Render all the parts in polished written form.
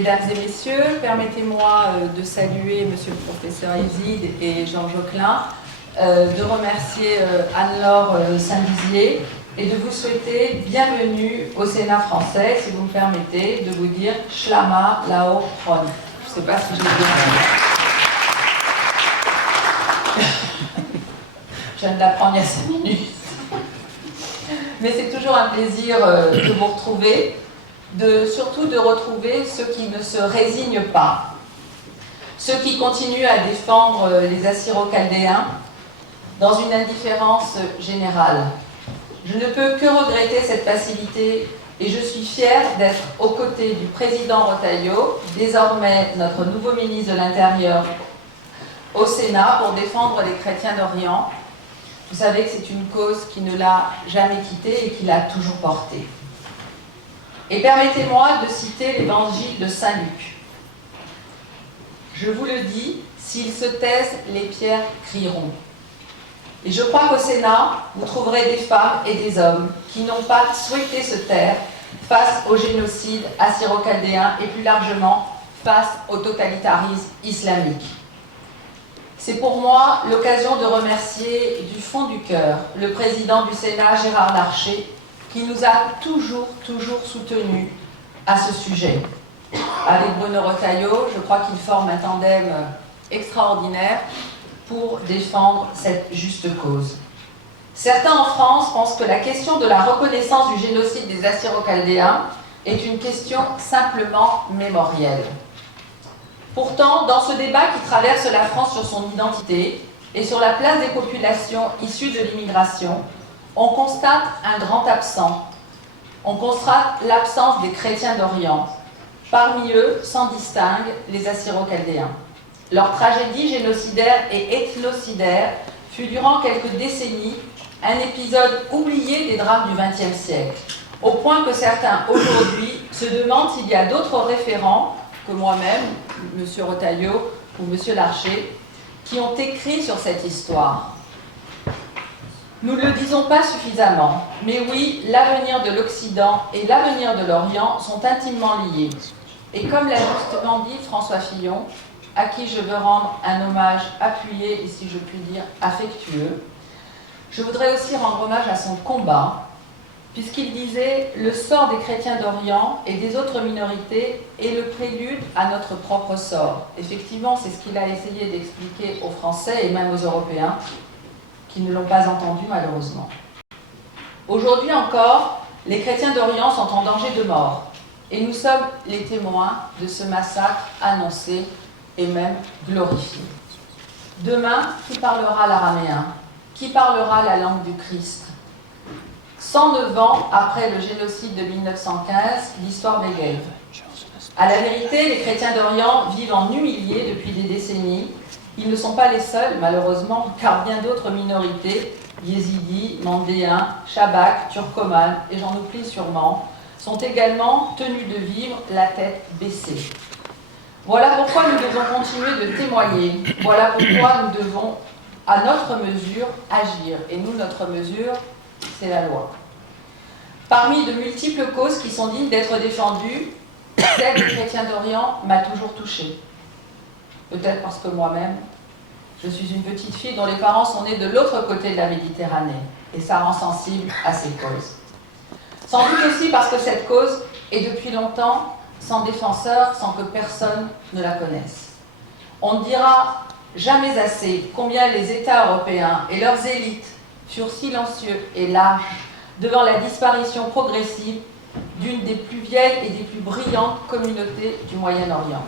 Mesdames et messieurs, permettez-moi de saluer Monsieur le professeur Izid et Georges Auclin, de remercier Anne-Laure Saint-Dizier et de vous souhaiter bienvenue au Sénat français, si vous me permettez, de vous dire Shlama Lao Ron. Je ne sais pas si je l'ai bien dit. Je viens de l'apprendre il y a 5 minutes. Mais c'est toujours un plaisir de vous retrouver, surtout de retrouver ceux qui ne se résignent pas, ceux qui continuent à défendre les Assyro-Chaldéens dans une indifférence générale. Je ne peux que regretter cette passivité et je suis fière d'être aux côtés du président Retailleau, désormais notre nouveau ministre de l'Intérieur au Sénat, pour défendre les chrétiens d'Orient. Vous savez que c'est une cause qui ne l'a jamais quitté et qui l'a toujours porté. Et permettez-moi de citer l'évangile de Saint Luc. Je vous le dis, s'ils se taisent, les pierres crieront. Et je crois qu'au Sénat, vous trouverez des femmes et des hommes qui n'ont pas souhaité se taire face au génocide assyro-chaldéen et plus largement face au totalitarisme islamique. C'est pour moi l'occasion de remercier du fond du cœur le président du Sénat, Gérard Larcher, qui nous a toujours soutenus à ce sujet. Avec Bruno Retailleau, je crois qu'il forme un tandem extraordinaire pour défendre cette juste cause. Certains en France pensent que la question de la reconnaissance du génocide des Assyro-Chaldéens est une question simplement mémorielle. Pourtant, dans ce débat qui traverse la France sur son identité et sur la place des populations issues de l'immigration, on constate un grand absent. On constate l'absence des chrétiens d'Orient. Parmi eux, s'en distinguent les Assyro-Chaldéens. Leur tragédie génocidaire et ethnocidaire fut durant quelques décennies un épisode oublié des drames du XXe siècle, au point que certains aujourd'hui se demandent s'il y a d'autres référents que moi-même, M. Retailleau ou M. Larcher, qui ont écrit sur cette histoire. Nous ne le disons pas suffisamment, mais oui, l'avenir de l'Occident et l'avenir de l'Orient sont intimement liés. Et comme l'a justement dit François Fillon, à qui je veux rendre un hommage appuyé et, si je puis dire, affectueux, je voudrais aussi rendre hommage à son combat, puisqu'il disait « Le sort des chrétiens d'Orient et des autres minorités est le prélude à notre propre sort ». Effectivement, c'est ce qu'il a essayé d'expliquer aux Français et même aux Européens, qui ne l'ont pas entendu malheureusement. Aujourd'hui encore, les chrétiens d'Orient sont en danger de mort, et nous sommes les témoins de ce massacre annoncé et même glorifié. Demain, qui parlera l'araméen? Qui parlera la langue du Christ? 109 ans après le génocide de 1915, l'histoire bégaye. À la vérité, les chrétiens d'Orient vivent en humiliés depuis des décennies. Ils ne sont pas les seuls, malheureusement, car bien d'autres minorités, yézidis, mandéens, chabaks, turcomanes, et j'en oublie sûrement, sont également tenus de vivre la tête baissée. Voilà pourquoi nous devons continuer de témoigner. Voilà pourquoi nous devons, à notre mesure, agir. Et nous, notre mesure, c'est la loi. Parmi de multiples causes qui sont dignes d'être défendues, celle des chrétiens d'Orient m'a toujours touchée. Peut-être parce que moi-même, je suis une petite fille dont les parents sont nés de l'autre côté de la Méditerranée, et ça rend sensible à ces causes. Sans doute aussi parce que cette cause est depuis longtemps sans défenseur, sans que personne ne la connaisse. On ne dira jamais assez combien les États européens et leurs élites furent silencieux et lâches devant la disparition progressive d'une des plus vieilles et des plus brillantes communautés du Moyen-Orient.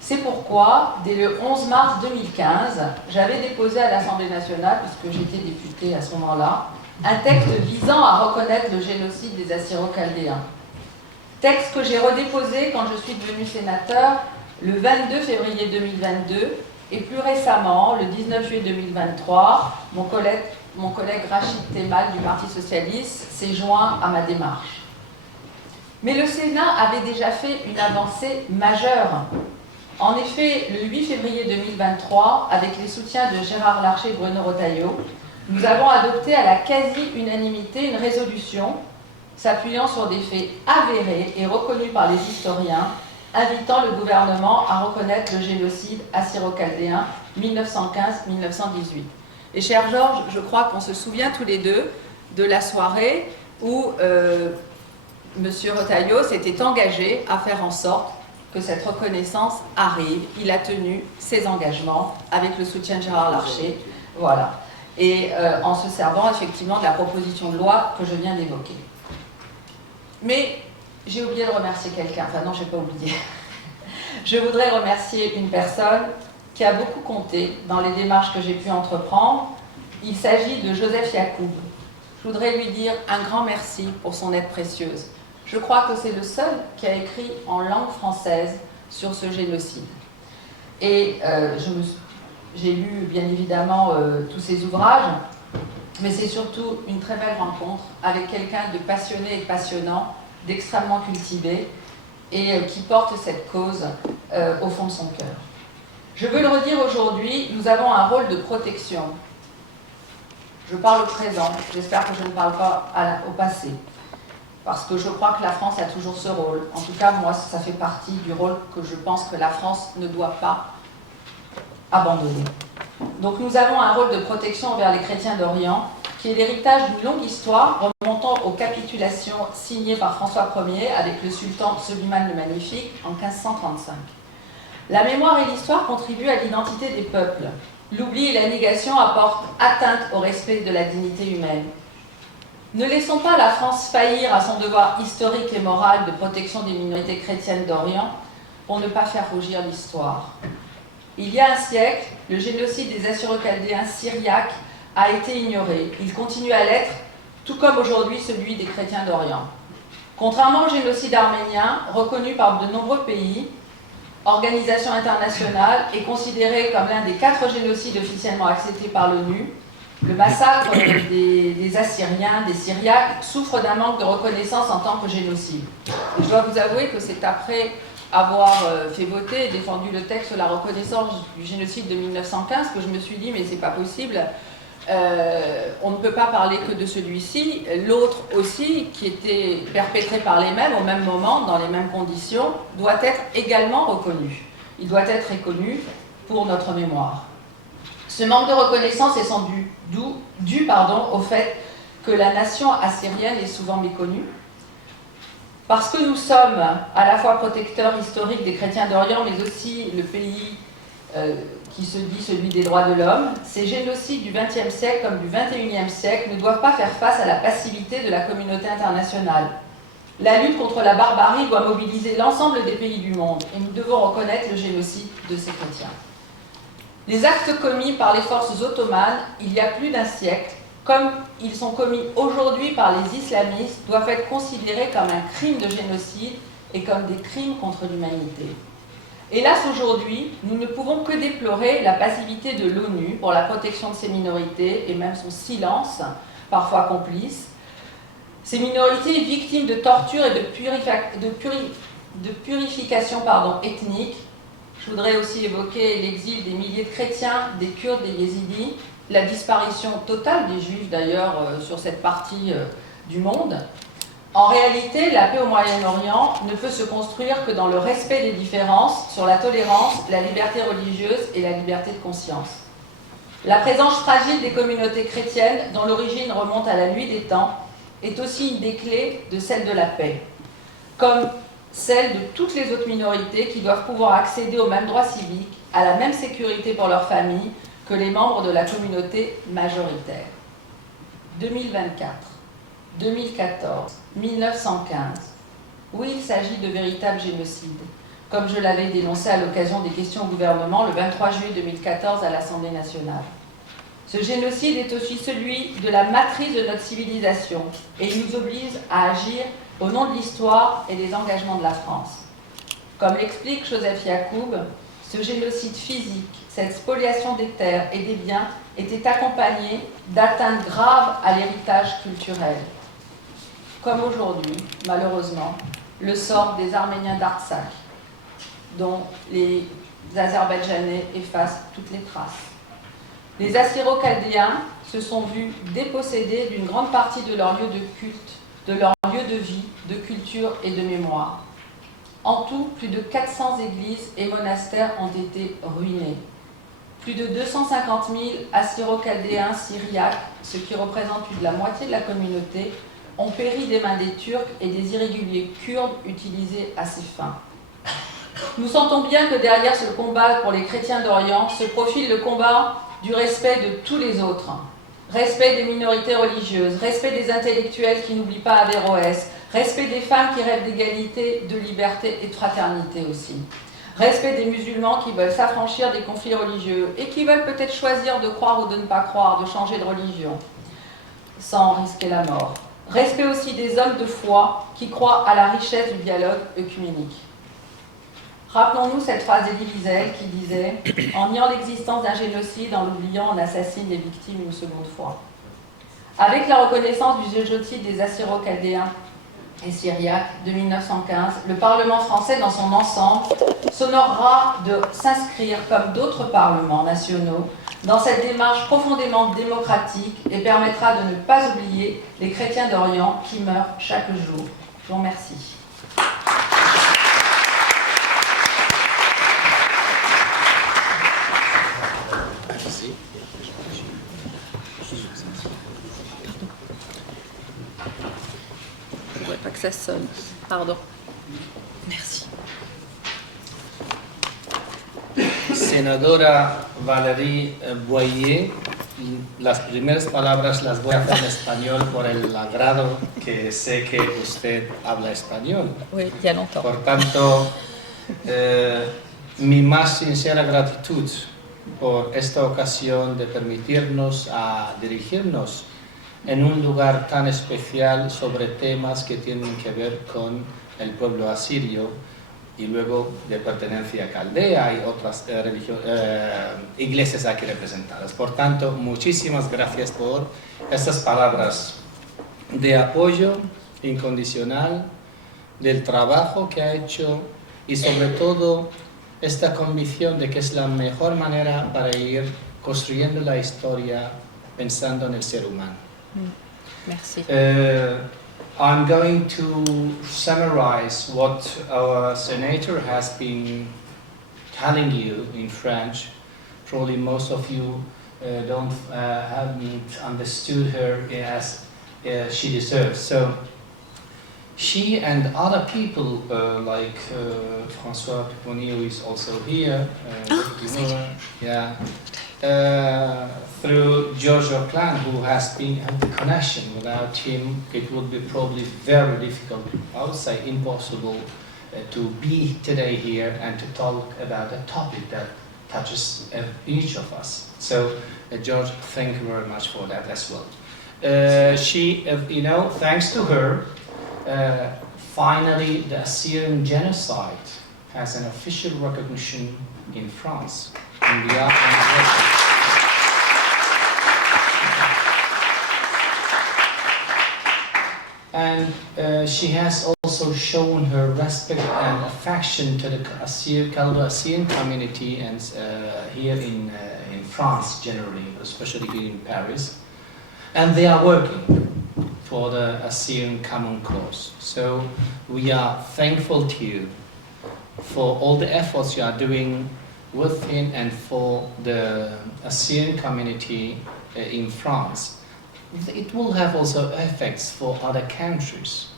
C'est pourquoi, dès le 11 mars 2015, j'avais déposé à l'Assemblée nationale, puisque j'étais députée à ce moment-là, un texte visant à reconnaître le génocide des Assyro-Chaldéens. Texte que j'ai redéposé quand je suis devenue sénateur le 22 février 2022 et plus récemment, le 19 juillet 2023, mon collègue Rachid Temal du Parti socialiste s'est joint à ma démarche. Mais le Sénat avait déjà fait une avancée majeure. En effet, le 8 février 2023, avec les soutiens de Gérard Larcher et Bruno Retailleau, nous avons adopté à la quasi-unanimité une résolution s'appuyant sur des faits avérés et reconnus par les historiens invitant le gouvernement à reconnaître le génocide assyro-chaldéen 1915-1918. Et cher Georges, je crois qu'on se souvient tous les deux de la soirée où M. Retailleau s'était engagé à faire en sorte que cette reconnaissance arrive. Il a tenu ses engagements avec le soutien de Gérard Larcher, voilà. Et en se servant effectivement de la proposition de loi que je viens d'évoquer. Mais j'ai oublié de remercier quelqu'un, enfin non, je n'ai pas oublié. Je voudrais remercier une personne qui a beaucoup compté dans les démarches que j'ai pu entreprendre. Il s'agit de Joseph Yacoub. Je voudrais lui dire un grand merci pour son aide précieuse. Je crois que c'est le seul qui a écrit en langue française sur ce génocide. Et j'ai lu bien évidemment tous ses ouvrages, mais c'est surtout une très belle rencontre avec quelqu'un de passionné et passionnant, d'extrêmement cultivé, et qui porte cette cause au fond de son cœur. Je veux le redire aujourd'hui, nous avons un rôle de protection. Je parle au présent, j'espère que je ne parle pas au passé, parce que je crois que la France a toujours ce rôle. En tout cas, moi, ça fait partie du rôle que je pense que la France ne doit pas abandonner. Donc nous avons un rôle de protection envers les chrétiens d'Orient, qui est l'héritage d'une longue histoire remontant aux capitulations signées par François Ier avec le sultan Soliman le Magnifique en 1535. La mémoire et l'histoire contribuent à l'identité des peuples. L'oubli et la négation apportent atteinte au respect de la dignité humaine. Ne laissons pas la France faillir à son devoir historique et moral de protection des minorités chrétiennes d'Orient pour ne pas faire rougir l'histoire. Il y a un siècle, le génocide des Assyro-Chaldéens syriaques a été ignoré. Il continue à l'être, tout comme aujourd'hui celui des chrétiens d'Orient. Contrairement au génocide arménien, reconnu par de nombreux pays, organisation internationale et considéré comme l'un des 4 génocides officiellement acceptés par l'ONU, le massacre des Assyriens, des Syriaques, souffre d'un manque de reconnaissance en tant que génocide. Et je dois vous avouer que c'est après avoir fait voter et défendu le texte sur la reconnaissance du génocide de 1915 que je me suis dit mais c'est pas possible, on ne peut pas parler que de celui-ci, l'autre aussi qui était perpétré par les mêmes au même moment, dans les mêmes conditions, doit être également reconnu. Il doit être reconnu pour notre mémoire. Ce manque de reconnaissance est sans dû au fait que la nation assyrienne est souvent méconnue, parce que nous sommes à la fois protecteurs historiques des chrétiens d'Orient, mais aussi le pays qui se dit celui des droits de l'homme. Ces génocides du XXe siècle comme du XXIe siècle ne doivent pas faire face à la passivité de la communauté internationale. La lutte contre la barbarie doit mobiliser l'ensemble des pays du monde et nous devons reconnaître le génocide de ces chrétiens. Les actes commis par les forces ottomanes il y a plus d'un siècle, comme ils sont commis aujourd'hui par les islamistes, doivent être considérés comme un crime de génocide et comme des crimes contre l'humanité. Hélas, aujourd'hui, nous ne pouvons que déplorer la passivité de l'ONU pour la protection de ces minorités et même son silence, parfois complice. Ces minorités victimes de torture et de purification ethnique. Je voudrais aussi évoquer l'exil des milliers de chrétiens, des Kurdes, des Yézidis, la disparition totale des Juifs d'ailleurs sur cette partie du monde. En réalité, la paix au Moyen-Orient ne peut se construire que dans le respect des différences, sur la tolérance, la liberté religieuse et la liberté de conscience. La présence fragile des communautés chrétiennes, dont l'origine remonte à la nuit des temps, est aussi une des clés de celle de la paix, comme celle de toutes les autres minorités qui doivent pouvoir accéder aux mêmes droits civiques, à la même sécurité pour leur famille que les membres de la communauté majoritaire. 2024, 2014, 1915. Oui, il s'agit de véritables génocides, comme je l'avais dénoncé à l'occasion des questions au gouvernement le 23 juillet 2014 à l'Assemblée nationale. Ce génocide est aussi celui de la matrice de notre civilisation et il nous oblige à agir au nom de l'histoire et des engagements de la France. Comme l'explique Joseph Yacoub, ce génocide physique, cette spoliation des terres et des biens était accompagné d'atteintes graves à l'héritage culturel. Comme aujourd'hui, malheureusement, le sort des Arméniens d'Artsakh, dont les Azerbaïdjanais effacent toutes les traces. Les Assyro-Chaldéens se sont vus dépossédés d'une grande partie de leur lieu de culte, de leur lieu de vie, de culture et de mémoire. En tout, plus de 400 églises et monastères ont été ruinés. Plus de 250 000 Assyro-Chaldéens syriaques, ce qui représente plus de la moitié de la communauté, ont péri des mains des Turcs et des irréguliers kurdes utilisés à ces fins. Nous sentons bien que derrière ce combat pour les chrétiens d'Orient se profile le combat du respect de tous les autres. Respect des minorités religieuses, respect des intellectuels qui n'oublient pas Averroès, respect des femmes qui rêvent d'égalité, de liberté et de fraternité aussi. Respect des musulmans qui veulent s'affranchir des conflits religieux et qui veulent peut-être choisir de croire ou de ne pas croire, de changer de religion, sans risquer la mort. Respect aussi des hommes de foi qui croient à la richesse du dialogue œcuménique. Rappelons-nous cette phrase d'Elie Wiesel qui disait « En niant l'existence d'un génocide, en l'oubliant, on assassine les victimes une seconde fois ». Avec la reconnaissance du génocide des Assyro-Chaldéens et Syriaques de 1915, le Parlement français dans son ensemble s'honorera de s'inscrire, comme d'autres parlements nationaux, dans cette démarche profondément démocratique et permettra de ne pas oublier les chrétiens d'Orient qui meurent chaque jour. Je vous remercie. Pas que ça sonne. Pardon. Merci. Senadora Valérie Boyer, las primeras palabras las voy a hacer en español por el agrado que sé que usted habla español. Oui, il y a longtemps. Por tanto, mi más sincera gratitud por esta ocasión de permitirnos a dirigirnos en un lugar tan especial sobre temas que tienen que ver con el pueblo asirio y luego de pertenencia a Caldea y otras iglesias aquí representadas. Por tanto, muchísimas gracias por estas palabras de apoyo incondicional, del trabajo que ha hecho y sobre todo esta convicción de que es la mejor manera para ir construyendo la historia pensando en el ser humano. Merci. I'm going to summarize what our senator has been telling you in French. Probably most of you haven't understood her as she deserves. So she and other people like François Pupponi, who is also here, through Giorgio Clan, who has been at the connection. Without him, it would be probably very difficult, I would say impossible, to be today here and to talk about a topic that touches each of us. So, George, thank you very much for that as well. She, thanks to her, finally the Assyrian genocide has an official recognition in France. And we are And she has also shown her respect and affection to the Caldo-Assyrian community and here in France generally, especially here in Paris. And they are working for the Assyrian common cause. So we are thankful to you for all the efforts you are doing within and for the Assyrian community in France. It will have also effects for other countries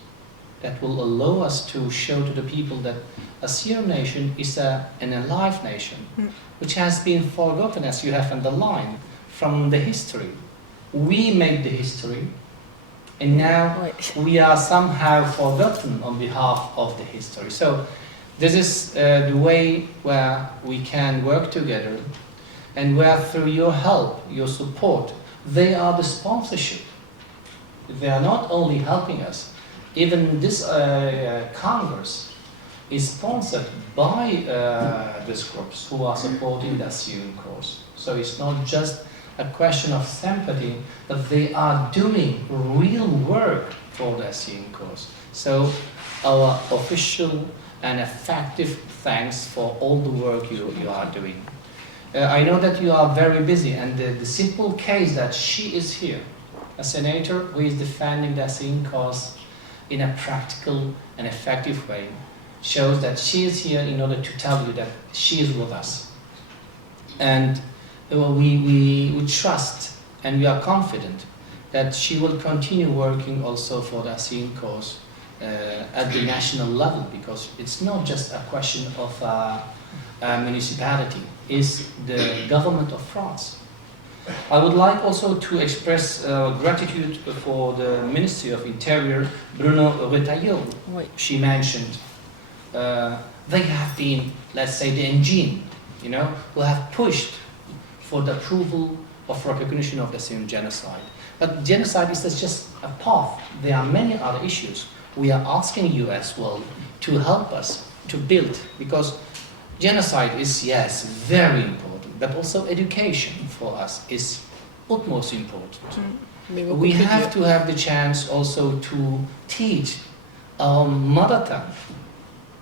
that will allow us to show to the people that Assyrian nation is an alive nation, which has been forgotten, as you have underlined, from the history. We made the history, and now we are somehow forgotten on behalf of the history. So this is the way where we can work together, and where through your help, your support, they are the sponsorship. They are not only helping us, even this Congress is sponsored by these groups who are supporting the Assyrian cause. So it's not just a question of sympathy, but they are doing real work for the Assyrian cause. So our official and effective thanks for all the work you are doing. I know that you are very busy, and the simple case that she is here, a senator who is defending the Assyrian cause in a practical and effective way, shows that she is here in order to tell you that she is with us. And we trust and we are confident that she will continue working also for the ASEAN cause at the national level, because it's not just a question of a municipality, it's the government of France. I would like also to express gratitude for the Ministry of Interior, Bruno Retailleau. Oui. She mentioned they have been, let's say, the engine, who have pushed for the approval of recognition of the Syrian genocide. But genocide is just a path. There are many other issues. We are asking you as well to help us to build, because genocide is, yes, very important, but also education for us is utmost important. We have to have the chance also to teach our mother tongue,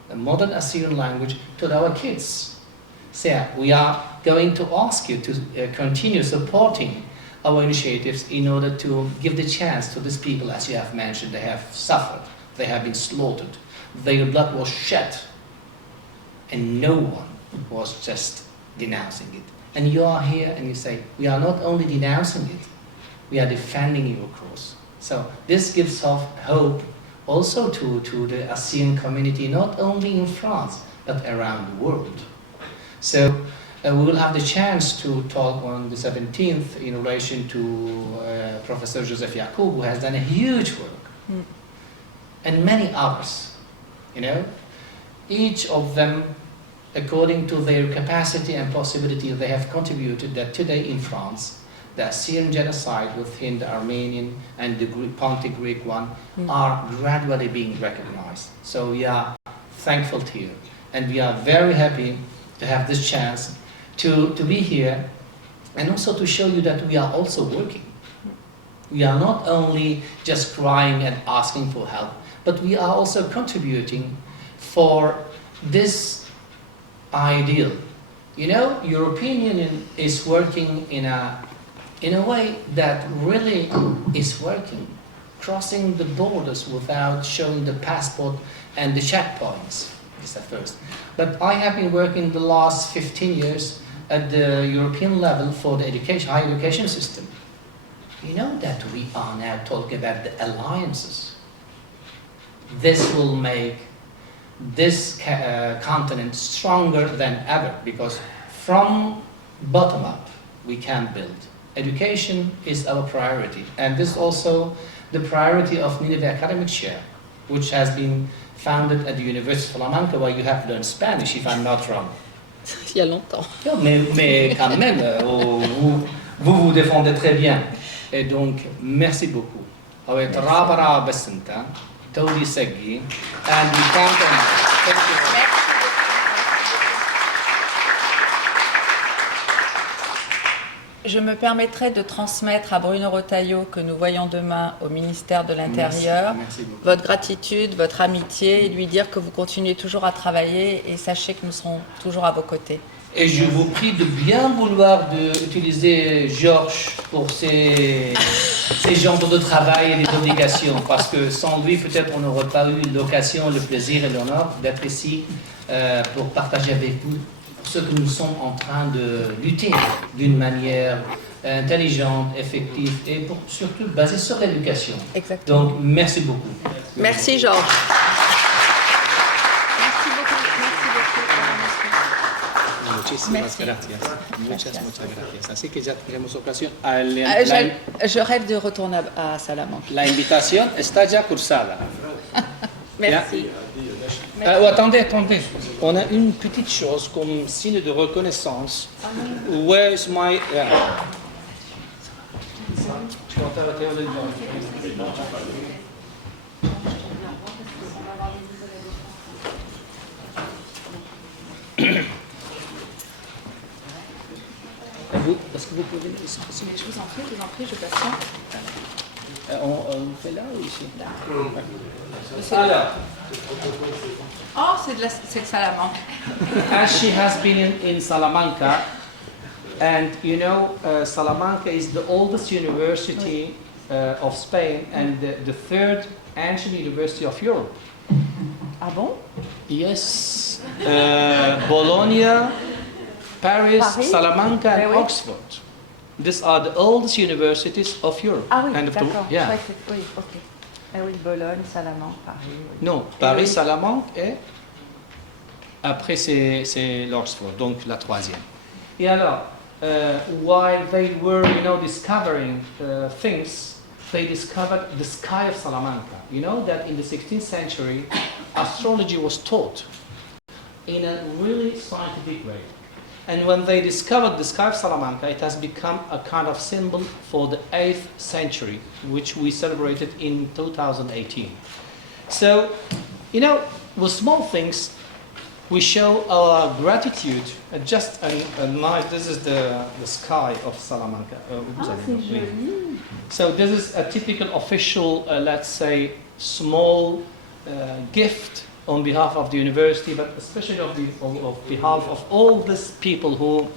the modern Assyrian language, to our kids. So we are going to ask you to continue supporting our initiatives in order to give the chance to these people, as you have mentioned. They have suffered, they have been slaughtered, their blood was shed, and no one was just denouncing it. And you are here and you say, we are not only denouncing it, we are defending your cause. So this gives hope also to the ASEAN community, not only in France, but around the world. So we will have the chance to talk on the 17th in relation to Professor Joseph Yacoub, who has done a huge work, and many others. Each of them, according to their capacity and possibility, they have contributed that today in France, the Assyrian genocide within the Armenian and the Pontic Greek one are gradually being recognized. So we are thankful to you, and we are very happy to have this chance to be here, and also to show you that we are also working. We are not only just crying and asking for help, but we are also contributing for this ideal. European Union is working in a way that really is working, crossing the borders without showing the passport and the checkpoints. Is at first. But I have been working the last 15 years at the European level for the higher education system. You know that we are now talking about the alliances. This will make this continent stronger than ever, because from bottom up we can build. Education is our priority, and this is also the priority of Nineveh Academic Chair, which has been founded at the University of Salamanca, where you have learned Spanish, if I'm not wrong. Il y a longtemps. Mais quand même, vous défendez très bien. Et donc, merci beaucoup. Avec Rabara Besenta, Todi Segui, and we count on you. Thank you. Je me permettrai de transmettre à Bruno Retailleau, que nous voyons demain au ministère de l'Intérieur, votre gratitude, votre amitié, et lui dire que vous continuez toujours à travailler, et sachez que nous serons toujours à vos côtés. Et je vous prie de bien vouloir utiliser Georges pour ces genres de travail et des obligations, parce que sans lui, peut-être on n'aurait pas eu l'occasion, le plaisir et l'honneur d'être ici pour partager avec vous ce que nous sommes en train de lutter d'une manière intelligente, effective et surtout basée sur l'éducation. Exactement. Donc, merci beaucoup. Merci Georges. Muchísimas gracias. Muchas gracias. Así que ya tenemos ocasión. Je rêve de retourner à Salamanque. La invitación está ya cursada. Merci. Attendez. On a une petite chose comme signe de reconnaissance. Where's my... Est-ce que vous pouvez... Je vous en prie, je patiente. On fait là ou ici? Alors. Oh, c'est Salamanca. As she has been in Salamanca, and Salamanca is the oldest university of Spain and the third ancient university of Europe. Ah bon? Yes. Bologna, Paris, Salamanca, and Oui. Oxford. These are the oldest universities of Europe. Ah oui, and of the- d'accord. Je yeah. croyais que c'était- oui, ok. Ah oui, Bologne, Salamanque, Paris. Oui. Non, Et Paris, oui. Salamanque et après c'est l'Oxford, donc la troisième. Et alors, while they were, discovering things, they discovered the sky of Salamanca. You know that in the 16th century, astrology was taught in a really scientific way. And when they discovered the sky of Salamanca, it has become a kind of symbol for the 8th century, which we celebrated in 2018. So, with small things, we show our gratitude. Just a nice, this is the sky of Salamanca. Ah, c'est joli. So this is a typical official, let's say, small gift on behalf of the university, but especially on behalf of all these people who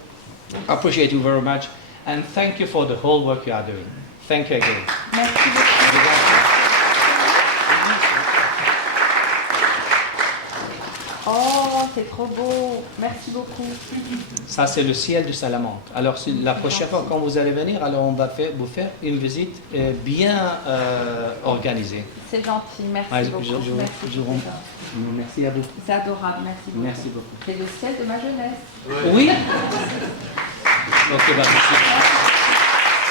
appreciate you very much. And thank you for the whole work you are doing. Thank you again. Merci beaucoup. Oh, c'est trop beau. Merci beaucoup. Ça, c'est le ciel de Salamanque. Alors, la prochaine fois, quand vous allez venir, alors on va vous faire une visite bien organisée. C'est gentil. Merci Ouais, beaucoup. Merci à vous. C'est adorable. Merci beaucoup. Merci beaucoup. C'est le ciel de ma jeunesse. Oui. Ok, bah, merci.